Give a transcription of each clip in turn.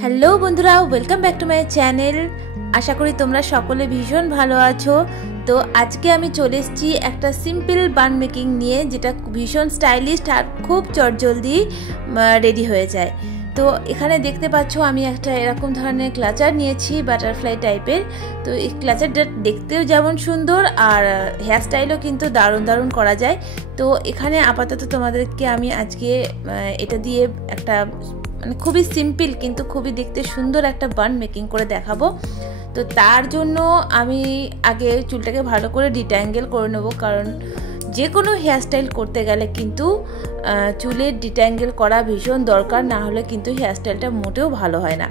Hello বন্ধুরা, welcome back to my channel. আশা করি তোমরা সকলে ভীষণ ভালো আছো। তো আজকে আমি চলে এসেছি একটা সিম্পল বান মেকিং নিয়ে, যেটা ভীষণ স্টাইলিশ আর খুব চটজলদি রেডি হয়ে যায়। তো এখানে দেখতে পাচ্ছ আমি একটা এরকম ধরনের ক্লাচার নিয়েছি, বাটারফ্লাই টাইপের। তো এই ক্লাচারটা দেখতেও যেমন সুন্দর আর হেয়ারস্টাইলও কিন্তু দারুণ দারুণ করা যায়। তো এখানে আপাতত তোমাদেরকে আমি আজকে এটা দিয়ে একটা মানে খুবই সিম্পল কিন্তু খুবই দেখতে সুন্দর একটা বান মেকিং করে দেখাবো। তো তার জন্য আমি আগে চুলটাকে ভালো করে ডিট্যাঙ্গেল করে নেবো, কারণ যে কোনো হেয়ারস্টাইল করতে গেলে কিন্তু চুলের ডিট্যাঙ্গেল করা ভীষণ দরকার, না হলে কিন্তু হেয়ারস্টাইলটা মোটেও ভালো হয় না।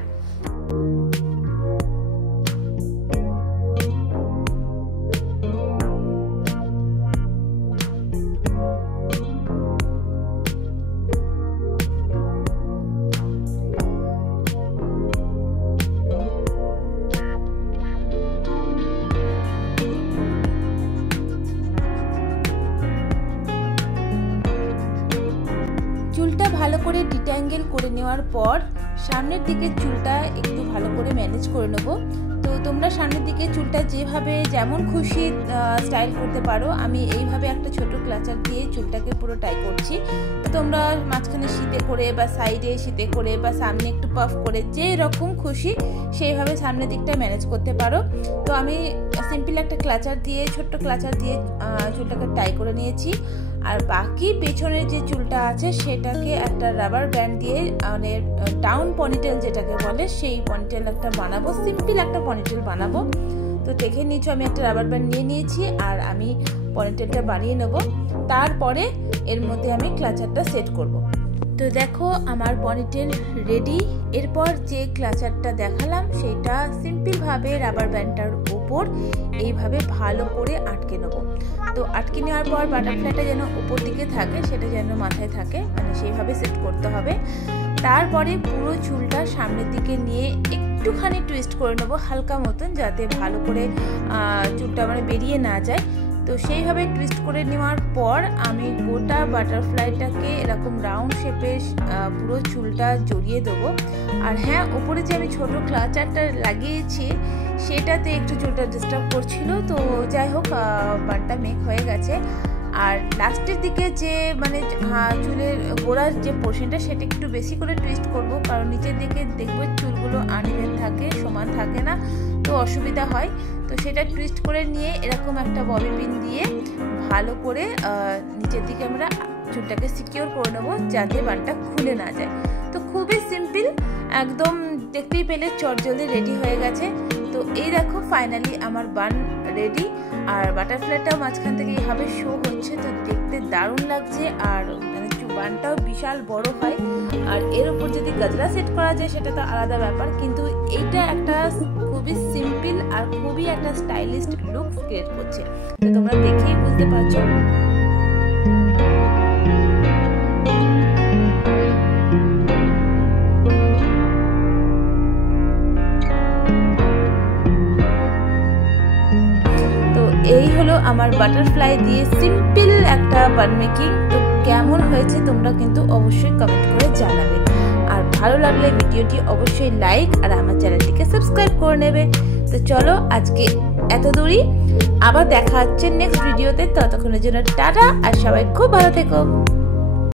চুলটা ভালো করে ডিট্যাঙ্গেল করে নেওয়ার পর সামনের দিকে চুলটা একটু ভালো করে ম্যানেজ করে নেব। তো তোমরা সামনের দিকে চুলটা যেভাবে যেমন খুশি স্টাইল করতে পারো। আমি এইভাবে একটা ছোট ক্লাচার দিয়ে চুলটাকে পুরো টাই করছি। তো তোমরা মাঝখানে শীতে করে বা সাইডে শীতে করে বা সামনে একটু পাফ করে যে রকম খুশি সেইভাবে সামনের দিকটা ম্যানেজ করতে পারো। তো আমি সিম্পল একটা ক্লাচার দিয়ে ছোট্ট ক্লাচার দিয়ে চুলটাকে টাই করে নিয়েছি। আর বাকি পেছনের যে চুলটা আছে সেটাকে একটা রাবার ব্যান্ড দিয়ে মানে ডাউন পনিটেল যেটাকে বলে সেই পনিটেল একটা বানাবো, সিম্পল একটা পনিটেল বানাবো। তো দেখে নিচ্ছ আমি একটা রাবার ব্যান্ড নিয়ে নিয়েছি আর আমি পনিটেলটা বানিয়ে নেব। তারপরে এর মধ্যে আমি ক্লাচারটা সেট করব। তো দেখো আমার পনিটেল রেডি। এরপর যে ক্লাচারটা দেখালাম সেটা সিম্পলভাবে রাবার ব্যান্ডটার উপর এইভাবে ভালো করে আটকে নেব। তো আটকে নেওয়ার পর বাটারফ্লাইটা যেন উপর দিকে থাকে, সেটা যেন মাথায় থাকে, মানে সেইভাবে সেট করতে হবে। তারপরে পুরো চুলটা সামনের দিকে নিয়ে একটুখানি টুইস্ট করে নেবো হালকা মতন, যাতে ভালো করে চুলটা মানে বেরিয়ে না যায়। তো সেইভাবে টুইস্ট করে নেওয়ার পর আমি গোটা বাটারফ্লাইটাকে এরকম রাউন্ড শেপে পুরো চুলটা জড়িয়ে দেবো। আর হ্যাঁ, ওপরে যে আমি ছোটো ক্লাচারটা লাগিয়েছি সেটাতে একটু চুলটা ডিস্টার্ব করছিল। তো যাই হোক, বানটা মেক হয়ে গেছে। আর লাস্টের দিকে যে মানে চুলের গোড়ার যে পোর্শনটা সেটা একটু বেশি করে টুইস্ট করব, কারণ নিচের দিকে দেখবে চুলগুলো আনইভেন থাকে, সমান থাকে না, তো অসুবিধা হয়। তো সেটা টুইস্ট করে নিয়ে এরকম একটা ববি পিন দিয়ে ভালো করে নিচের দিকে আমরা চুলটাকে সিকিউর করে নেবো, যাতে বানটা খুলে না যায়। তো খুবই সিম্পল, একদম দেখতেই পেলে চটজলদি রেডি হয়ে গেছে। তো এই দেখো ফাইনালি আমার বান রেডি। আর বাটারফ্লাইটাও মাঝখান থেকে এইভাবে শো হচ্ছে, তো দেখতে দারুণ লাগছে। আর মানে বানটাও বিশাল বড় হয়। আর এর উপর যদি গাজরা সেট করা যায় সেটা তো আলাদা ব্যাপার, কিন্তু এইটা একটা খুবই সিম্পল আর খুবই একটা স্টাইলিশ লুক ক্রিয়েট করছে। তো তোমরা দেখেই বুঝতে পারছো। এই হলো আমার বাটারফ্লাই দিয়ে সিম্পল একটা বান মেকিং। তো কেমন হয়েছে তোমরা কিন্তু অবশ্যই কমেন্ট করে জানাবে। আর ভালো লাগলে ভিডিওটি অবশ্যই লাইক আর আমার চ্যানেলটিকে সাবস্ক্রাইব করে নেবে। তো চলো আজকে এত দূরই, আবার দেখা হচ্ছে নেক্সট ভিডিওতে। ততক্ষণের জন্য টাটা, আর সবাই খুব ভালো থেকো।